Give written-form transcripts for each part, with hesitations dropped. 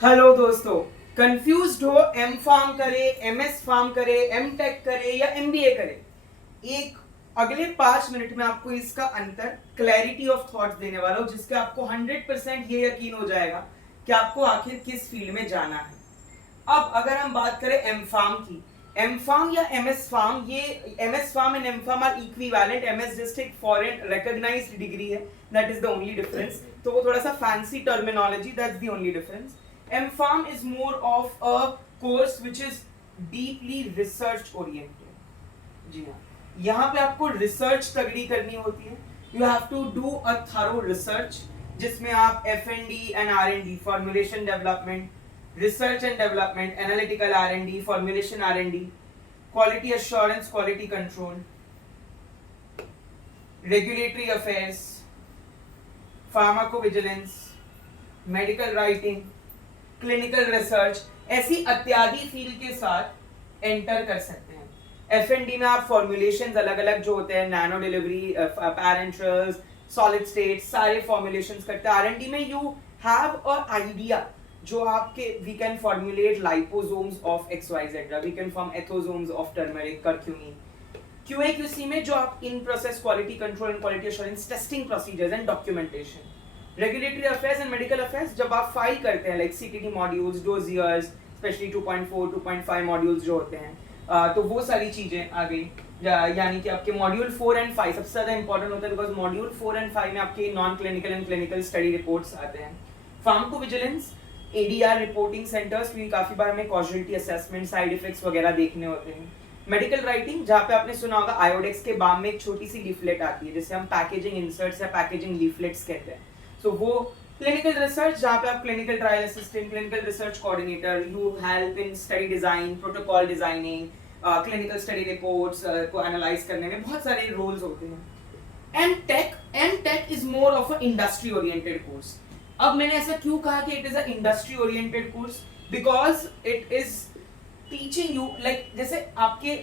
Hello दोस्तों, confused हो M farm करे, एमएस फार्म करे, एम टेक करे या एमबीए करे? एक अगले 5 मिनट में आपको इसका अंतर, क्लैरिटी ऑफ थॉट्स देने वाला हूं, जिसके आपको 100% ये यकीन हो जाएगा कि आपको आखिर किस फील्ड में जाना है। अब अगर हम बात करें एम फार्म की, एम फार्म या एमएस फार्म, ये MS Pharm and M Pharm are equivalent. MS just एक फॉरेन रिकॉग्नाइज्ड डिग्री है, that is the only difference. तो वो थोड़ा सा fancy terminology, that's the only difference. M Pharm is more of a course which is deeply research oriented. जी हाँ, यहाँ पे आपको रिसर्च तगड़ी करनी होती है। You have to do a thorough research, जिसमें आप F&D and R&D, formulation development, research and development, analytical R&D, formulation R&D, quality assurance, quality control, regulatory affairs, pharmacovigilance, medical writing, clinical research, ऐसी इत्यादि field के साथ enter कर सकते हैं। F&D में आप फॉर्मुलेशंस अलग अलग जो होते हैं, नैनो डिलीवरी, पैरेंट्रल्स, सॉलिड स्टेट, सारे फॉर्मुलेशंस करते हैं। R&D में यू हैव अ आइडिया, जो आपके we can formulate liposomes of XYZ, we can form ethosomes of turmeric, curcumin. QA QC में जो आप in process quality control and quality assurance, testing procedures and documentation. Regulatory affairs and medical affairs, जब आप file करते हैं like CTD modules, dossiers, specially 2.4 2.5 modules जो होते हैं, तो वो सारी चीजें आ गई। यानी कि आपके मॉड्यूल 4 एंड 5 सबसे ज्यादा इंपॉर्टेंट होता है, बिकॉज मॉड्यूल 4 एंड 5 में आपके non clinical and clinical study reports आते हैं। फार्माकोविजिलेंस, ADR रिपोर्टिंग सेंटर्स, क्योंकि काफी बार हमें कॉजुअलिटी असेसमेंट, साइड इफेक्ट्स वगैरह देखने होते हैं। मेडिकल राइटिंग, जहाँ पे आपने सुना होगा आयोडेक्स के बाम में एक छोटी सी लीफलेट आती है, जिसे हम पैकेजिंग इंसर्ट्स या पैकेजिंग लीफलेट्स कहते हैं। सो वो क्लिनिकल रिसर्च, जहाँ पे आप clinical trial assistant, clinical research coordinator, you help in study design, protocol designing, clinical study reports को एनालाइज करने में बहुत सारे रोल्स होते हैं। M tech is more of a industry oriented course. अब मैंने ऐसा क्यों कहा कि it is a industry oriented course? Because it is teaching you, like जैसे आपके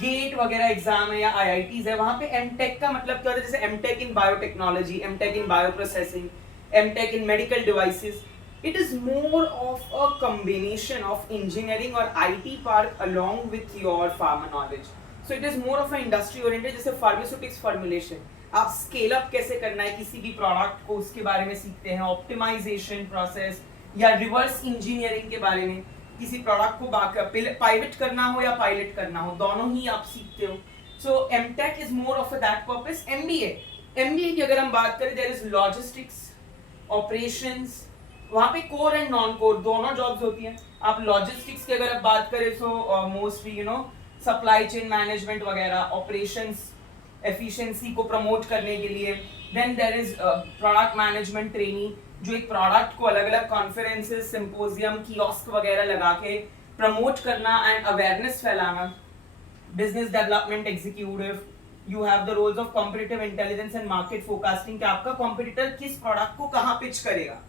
गेट वगैरह एग्जाम है या IITs है, वहां पे एमटेक का मतलब क्या होता है? जैसे MTech in biotechnology, MTech in bioprocessing, MTech in medical devices. It is more of a combination of engineering और IT part along with your pharma knowledge. So it is more of an industry oriented. जैसे pharmaceutics formulation, आप scale up कैसे करना है किसी भी product को, उसके बारे में सीखते हैं। ऑप्टिमाइजेशन प्रोसेस या रिवर्स इंजीनियरिंग के बारे में, किसी प्रोडक्ट को पाइवट करना हो या पायलट करना हो, दोनों ही आप सीखते हो। So MTech is more of that purpose. MBA की अगर हम बात करें, देयर इज लॉजिस्टिक्स, ऑपरेशंस, वहां पे कोर एंड नॉन कोर दोनों जॉब्स होती हैं। आप लॉजिस्टिक्स की अगर आप बात करें, so mostly supply chain management वगैरह, ऑपरेशंस एफिशिएंसी को प्रमोट करने के लिए। Then there is product management training, जो एक प्रोडक्ट को अलग अलग कॉन्फ्रेंसेस, सिंपोजियम, कियोस्क वगैरह लगा के प्रमोट करना एंड अवेयरनेस फैलाना। Business development executive, you have the roles of competitive intelligence and market forecasting, कि आपका कॉम्पिटिटर किस प्रोडक्ट को कहाँ पिच करेगा,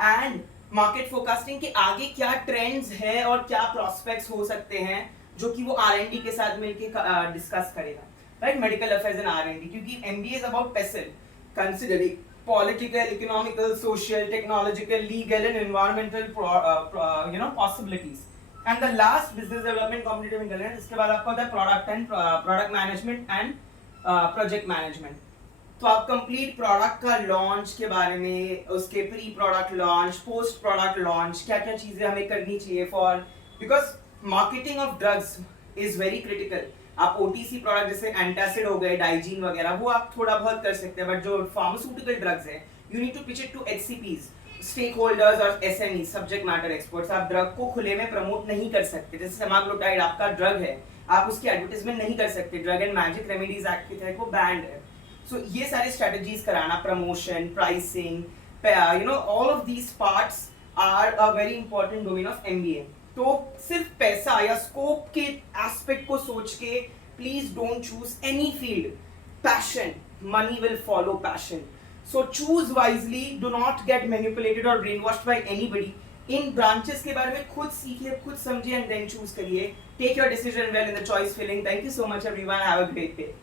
एंड मार्केट फोरकास्टिंग के आगे क्या ट्रेंड्स है और क्या प्रोस्पेक्ट्स हो सकते हैं, जो कि वो R&D के साथ मिलकर डिस्कस करेगा। Right, medical affairs and R&D, क्योंकि MBA is about PESTEL, considering political, economical, social, technological, legal and environmental possibilities. And the last, business development, competitive intelligence, इसके बाद आपका होता है product management and project management. तो आप complete product का launch के बारे में, उसके pre product launch, post product launch, क्या क्या चीजें हमें करनी चाहिए for, because marketing of drugs is very critical. आप OTC प्रोडक्ट जैसे एंटासिड हो गए, डाइजीन वगैरह, वो आप थोड़ा बहुत कर सकते हैं, बट जो फार्मास्यूटिकल ड्रग्स है, you need to pitch it to HCPs, stakeholders और SME, सब्जेक्ट मैटर एक्सपर्ट्स। आप ड्रग को खुले में प्रमोट नहीं कर सकते। जैसे समाग्लोटाइड आपका ड्रग है, आप उसकी एडवर्टाइजमेंट नहीं कर सकते, drug and magic remedies act के तहत वो बैंड है। सो ये सारी स्ट्रेटजीज कराना, promotion, pricing, all of these parts are a very important domain of MBA. तो सिर्फ पैसा या स्कोप के एस्पेक्ट को सोच के please don't choose any field. Passion, money will follow passion. So choose wisely, do not get manipulated और brain washed by anybody. In branches के बारे में खुद सीखिए, खुद समझिए एंड देन चूज करिए. Take your decision well in the choice filling. Thank you so much everyone. Have a great day.